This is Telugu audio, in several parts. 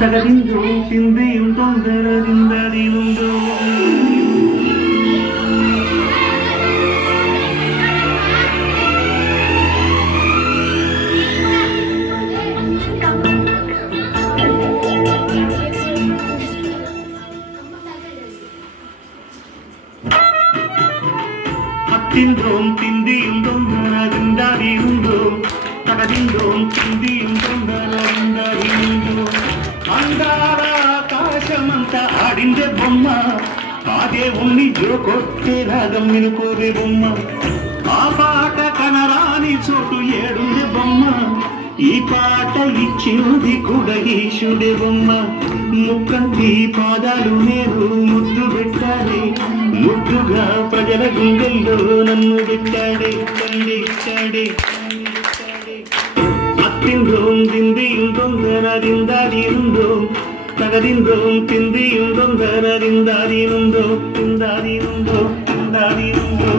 తగదిందో తిందియం తొందరదిందదినుందో அத்தின்றோம் திந்தியும் தொந்தரதிந்ததினுந்தோ తగదిందోం తిందిం తొందరదిందదినుందో అందాల ఆకాశమంతా ఆడిందే బొమ్మ ఆదే ఉన్ని జోకొట్టే రాగం వినుకోవే బొమ్మ ఆ పాట కనరాని చోటు ఏడుందే బొమ్మ ఈ పాట ఇచ్చింది కూడా ఈశుడే బొమ్మ ముక్కంటి పాదాలు నేను ముద్దు పెట్టాలి ముద్దుగా ప్రజల గుండెల్లో నన్ను పెట్టాడే తండే அத்தின்றோம் திந்தியும் தொந்தரதிந்ததினுந்தோ தகதின்றோம் திந்தியும் தொந்தரதிந்ததினுந்தோ திந்ததினுந்தோ திந்ததினுந்தோ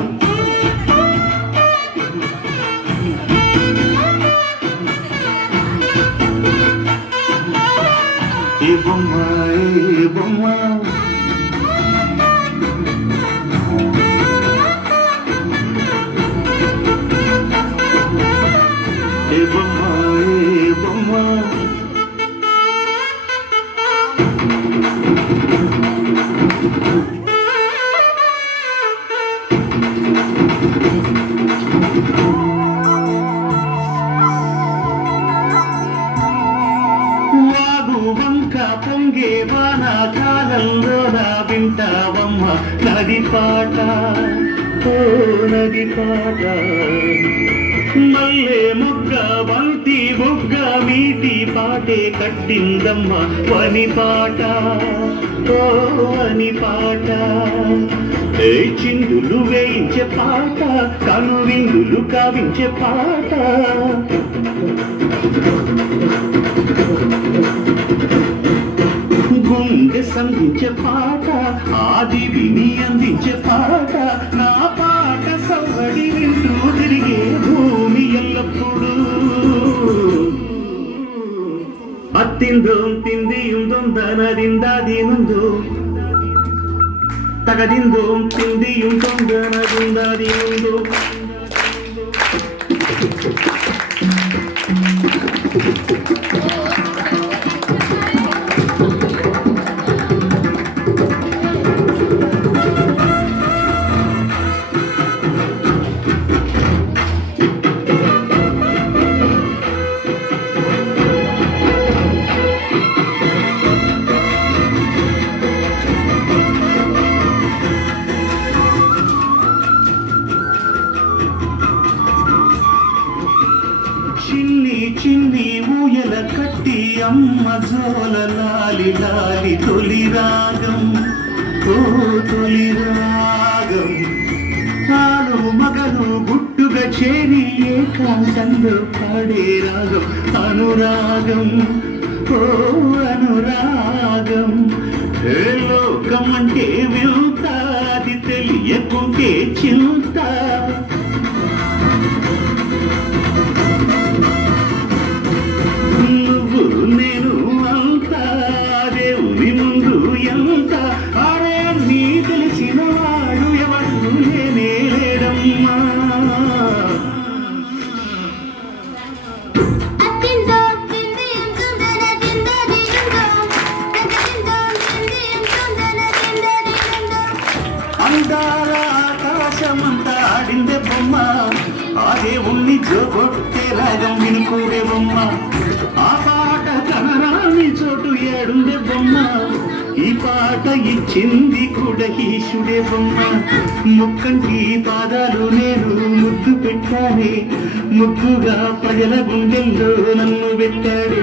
ఏ బొమ్మ ఏ బొమ్మ ఏ బొమ్మ ఏ బొమ్మ పొంగే వానాకాలంలో నా వింటావమ్మ నది పాట ఓ నది పాట మల్లె మొగ్గ వంతి బొగ్గ మీటి పాటే కట్టిందమ్మ వని పాట ఓ వని పాట ఏ చిందులు వేయించే పాట కనువిందులు కావించే పాట గుండె సంధించే పాట ఆది విని అందించే పాట నా పాట సవ్వడి వింటూ తిరిగే భూమి ఎల్లప్పుడూ అత్తిందోం తిందియం తొందరదిందదినుందో తగదిందోం తిందియం తొందరదిందదినుందో చిన్ని చిన్ని ఊయల కట్టి అమ్మ జోల లాలి లాలి తొలి రాగం ఓ తొలి రాగం తాను మగను గుట్టుగా చేరి ఏకాంతంలో పాడే రాగం అనురాగం ఓ అనురాగం ఏ లోకం అంటే వింత అది తెలియకుంటే చింత నేను అంతా దేవుని ముందు ఎంత అరే నీ తెలిసిన వాడు ఎవడు లేనే లేడమ్మా అందాల ఆకాశమంతా ఆడిందే బొమ్మ అదే ఉన్ని జోగొట్టే రాగం వినుకోవే బొమ్మ ఆ పాట కనరాని చోటు ఏడుండే బొమ్మ ఈ పాట ఇచ్చింది కూడా ఈశుడే బొమ్మ ముక్కంటి పాదాలు నేను ముద్దు పెట్టానే ముద్దుగా ప్రజల గుండెల్లో నన్ను పెట్టాడు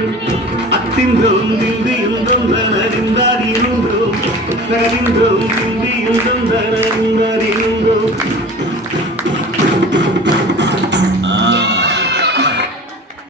అత్తింద్రోం దిందియం తొందరదిందదినుందో తగదింద్రోం దిందియం తొందరదిందదినుందో